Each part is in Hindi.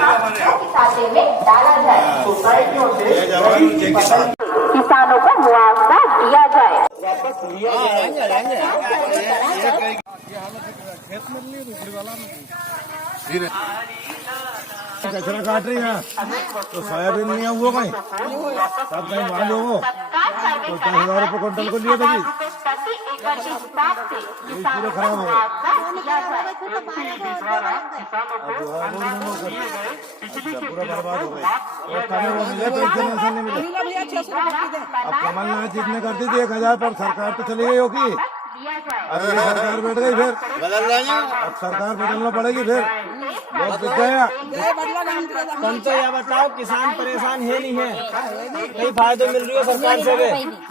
खाते में डाला जाए। सोसाइटियों से किसानों को मुआवजा दिया जाए। कचरा काट रही है तो सोयाबीन नहीं है वो कहीं सब कहीं वहाँ लोगों तो 10,000 रुपये क्विंटल को लिए थे पूरे खराब हो गए। पूरा बर्बाद हो गए और तभी वो मिले पेंशन नहीं मिले। अब कमलनाथ जीतने करती थी 1,000 पर सरकार तो चली गई होगी। अब ये सरकार बैठ गई फिर बदल जाएंगे। अब सरकार बदलना पड़ेगी फिर बहुत दिख गया। तुम तो यह बताओ किसान परेशान है नहीं है कई फायदे मिल रही है सरकार से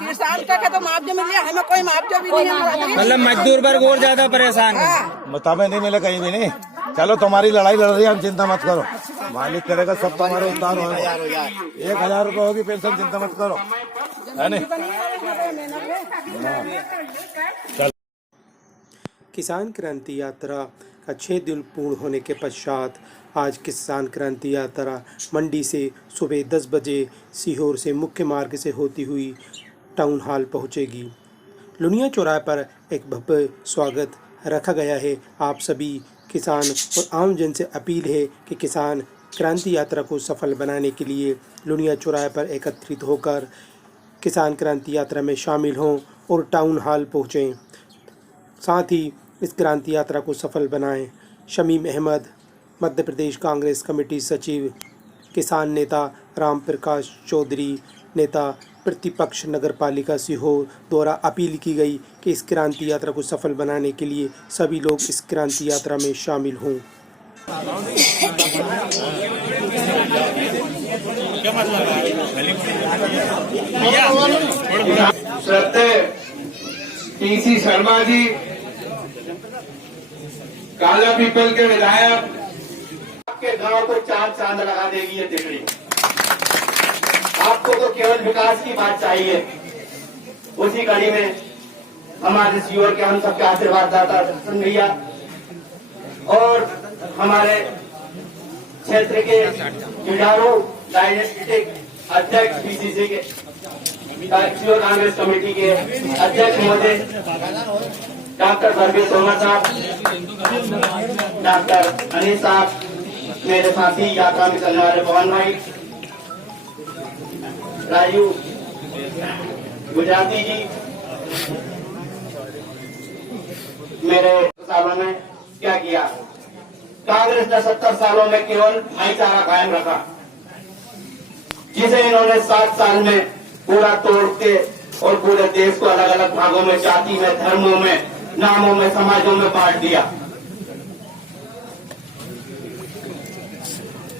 किसान का तो मुआवजा मिल रहा है हमें कोई मुआवजा भी नहीं है। मतलब मजदूर वर्ग और ज्यादा परेशान है। मुताबे नहीं मिले कहीं भी नहीं। चलो तुम्हारी लड़ाई लड़ रही है हम चिंता मत करो मालिक करेगा सब तुम्हारे उद्धार होगा। 1,000 रुपये होगी पेंशन चिंता मत करो है नहीं। किसान क्रांति यात्रा का 6 दिन पूर्ण होने के पश्चात आज किसान क्रांति यात्रा मंडी से सुबह 10 बजे सीहोर से मुख्य मार्ग से होती हुई टाउन हॉल पहुंचेगी। लुनिया चौराहे पर एक भव्य स्वागत रखा गया है। आप सभी किसान और आम जन से अपील है कि किसान क्रांति यात्रा को सफल बनाने के लिए लुनिया चौराहे पर एकत्रित होकर किसान क्रांति यात्रा में शामिल हों और टाउन हॉल पहुँचें। साथ ही इस क्रांति यात्रा को सफल बनाएं। शमीम अहमद, मध्य प्रदेश कांग्रेस कमेटी सचिव, किसान नेता राम प्रकाश चौधरी, नेता प्रतिपक्ष नगर पालिका सीहोर द्वारा अपील की गई कि इस क्रांति यात्रा को सफल बनाने के लिए सभी लोग इस क्रांति यात्रा में शामिल हों। श्रद्धेय टीसी शर्मा जी, काला पीपल के विधायक, आपके गांव को 4 चांद लगा देगी ये तिकड़ी। आपको तो केवल विकास की बात चाहिए। उसी कड़ी में हमारे सीओर के हम सबके आशीर्वाद दाता दर्शन भैया और हमारे क्षेत्र के जुझारू डायनेस्टिक अध्यक्ष पीसीसी के सीओर कांग्रेस कमेटी के अध्यक्ष महोदय डॉक्टर परवेज तोमर साहब, डॉक्टर अनिल साहब, मेरे साथी यात्रा में चलने वाले पवन भाई, राजू गुजराती जी। मेरे सालों में क्या किया? कांग्रेस ने 70 सालों में केवल भाईचारा कायम रखा, जिसे इन्होंने 7 साल में पूरा तोड़ के और पूरे देश को अलग अलग भागों में, जाति में, धर्मों में, नामों में, समाजों में बांट दिया।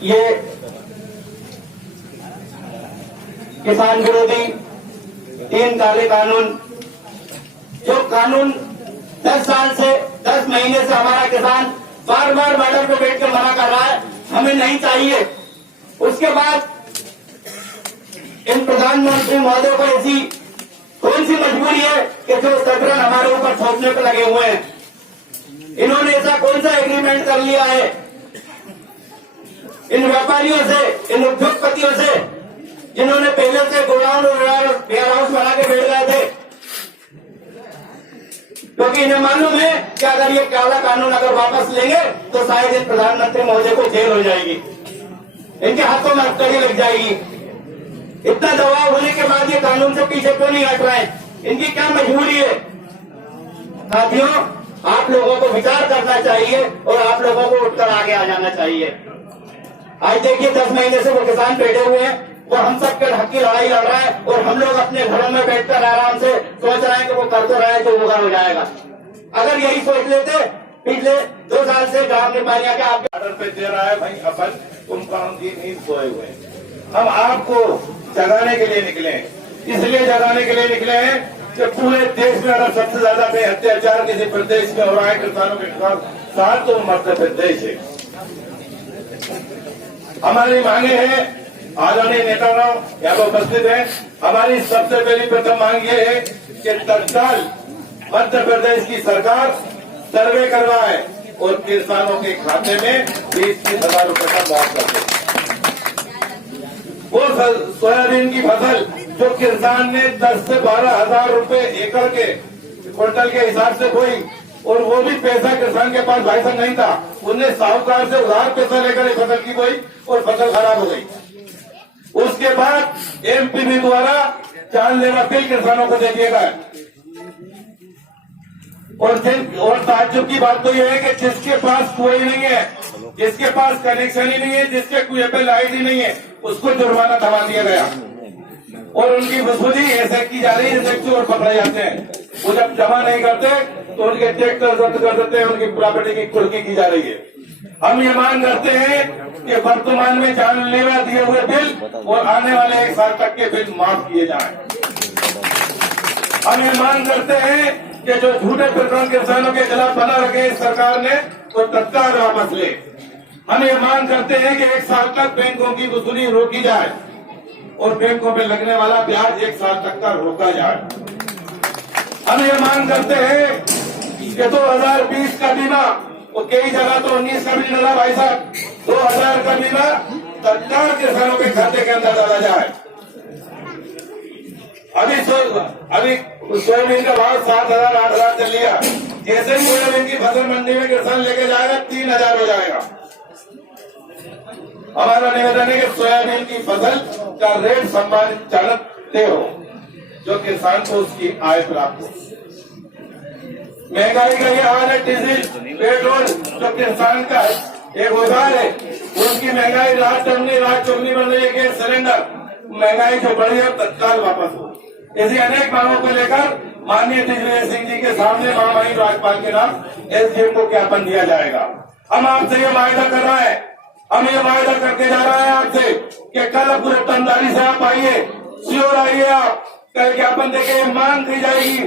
ये किसान विरोधी 3 काले कानून, जो कानून 10 साल से 10 महीने से हमारा किसान बार बार बॉर्डर पे बैठ के मना कर रहा है, हमें नहीं चाहिए। उसके बाद इन प्रधानमंत्री महोदय को ऐसी कौन सी मजबूरी है कि जो कतरन हमारे ऊपर थोपने पर लगे हुए हैं? इन्होंने ऐसा कौन सा एग्रीमेंट कर लिया है इन व्यापारियों से, इन उद्योगपतियों से, जिन्होंने पहले से गोडाउन और वेयर हाउस बना के बैठ गए थे? क्योंकि इन्हें मालूम है कि अगर ये काला कानून अगर वापस लेंगे तो शायद इन प्रधानमंत्री महोदय को जेल हो जाएगी, इनके हाथों में हथकड़ी लग जाएगी। इतना दबाव होने के बाद ये कानून से पीछे क्यों नहीं हट रहे हैं? इनकी क्या मजबूरी है? साथियों, आप लोगों को विचार करना चाहिए और आप लोगों को उठकर आगे आ जाना चाहिए। आज देखिए 10 महीने से वो किसान बैठे हुए हैं, वो हम सबके हक की लड़ाई लड़ रहा है और हम लोग अपने घरों में बैठकर आराम से सोच रहे हैं कि वो कर तो रहा है जो होगा हो जाएगा। अगर यही सोच लेते, पिछले 2 साल से ग्राम नेपालिया के आपके ऑर्डर पे दे रहा है भाई अपन, तुम काम की नींद सोए हुए हैं। हम आपको जगाने के लिए निकले हैं, इसलिए जगाने के लिए निकले हैं कि पूरे देश में अगर सबसे ज्यादा अत्याचार किसी प्रदेश में हो रहा है किसानों के खिलाफ, साथ तो मध्य प्रदेश है। हमारी मांगे हैं, आदरणीय नेताओं यहाँ उपस्थित है, हमारी सबसे पहली प्रथम मांग ये है कि तत्काल मध्य प्रदेश की सरकार सर्वे करवाए और किसानों के खाते में 20-30 हजार रुपए का मुआवजा दे। वो सोयाबीन की फसल जो किसान ने 10 से 12 हजार रुपए एकड़ के क्विंटल के हिसाब से बोई, और वो भी पैसा किसान के पास भाई साहब नहीं था, उन्हें साहूकार से उधार पैसा लेकर एक फसल की बोई और फसल खराब हो गई। उसके बाद एमपीबी द्वारा जानलेवा बिल किसानों को दे दिया गया। और ताज्जुब की बात तो यह है कि जिसके पास कुएं नहीं है, जिसके पास कनेक्शन ही नहीं है, जिसके कुएं पे लाइट ही नहीं है, उसको जुर्माना थमा दिया गया और उनकी वसूली ऐसे की जा रही है जैसे चोर पकड़े जाते हैं। वो जब जमा नहीं करते तो उनके ट्रैक्टर जब्त कर देते हैं, उनकी प्रॉपर्टी की कुर्की की जा रही है। हम ये मांग करते हैं कि वर्तमान में जानलेवा दिए हुए बिल और आने वाले 1 साल तक के बिल माफ किए जाएं। हम ये मांग करते हैं कि जो झूठे प्रकरण किसानों के खिलाफ बना रखे इस सरकार ने, वो तत्काल वापस ले। हम ये मांग करते हैं कि 1 साल तक बैंकों की वसूली रोकी जाए और बैंकों में लगने वाला ब्याज 1 साल तक का रोका जाए। हम ये मांग करते हैं कि 2020 का बीमा, और कई जगह तो 19 का भी डला भाई साहब, 2000 का बीमा तत्काल किसानों के खाते के अंदर डाला जाए। अभी सोयाबीन का भाव 7,000 8,000 चल लिया। जैसे ही सोयाबीन की फसल मंडी में किसान लेके जाएगा 3,000 हो जाएगा। हमारा निवेदन है कि सोयाबीन की फसल का रेट सम्मानजनक तय हो, जो किसान को उसकी आय प्राप्त हो। महंगाई का ये हाल है, डीजल पेट्रोल जो किसान का एक औजार है, उनकी महंगाई रात चौगनी बन रही है। गैस सिलेंडर महंगाई जो बढ़ी है तत्काल वापस हो। ऐसी अनेक मांगों को लेकर माननीय दिग्विजय सिंह जी के सामने महामहिम राज्यपाल के नाम एसडीएम को ज्ञापन दिया जाएगा। हम आपसे ये वायदा कर रहे हैं, हम ये वायदा करके जा रहे हैं आपसे कि कल पूरे ईमानदारी से आप आइए, श्योर आइए, आप कल ज्ञापन देके मांग की जाएगी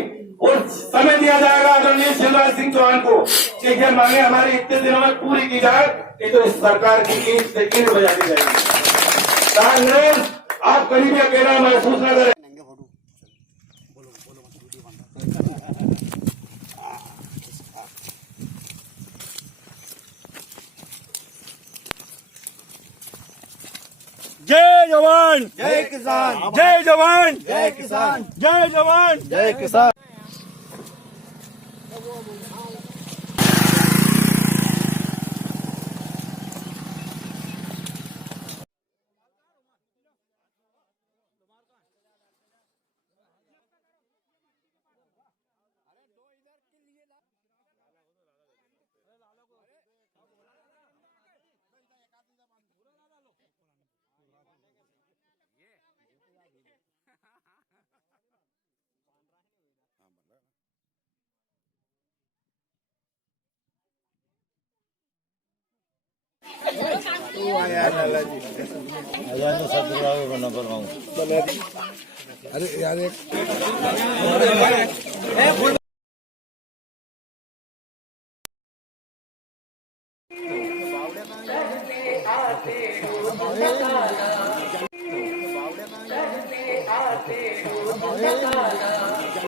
और समय दिया जाएगा आदरणीय शिवराज सिंह चौहान को कि ये मांगे हमारी इतने दिनों में पूरी की जाए। ये तो इस सरकार की ईंट से ईंट बजा दी जाएगी। कांग्रेस आप कहीं भी अकेला महसूस न करें। जय जवान जय किसान, जय जवान जय किसान, जय जवान जय किसान। अरे यार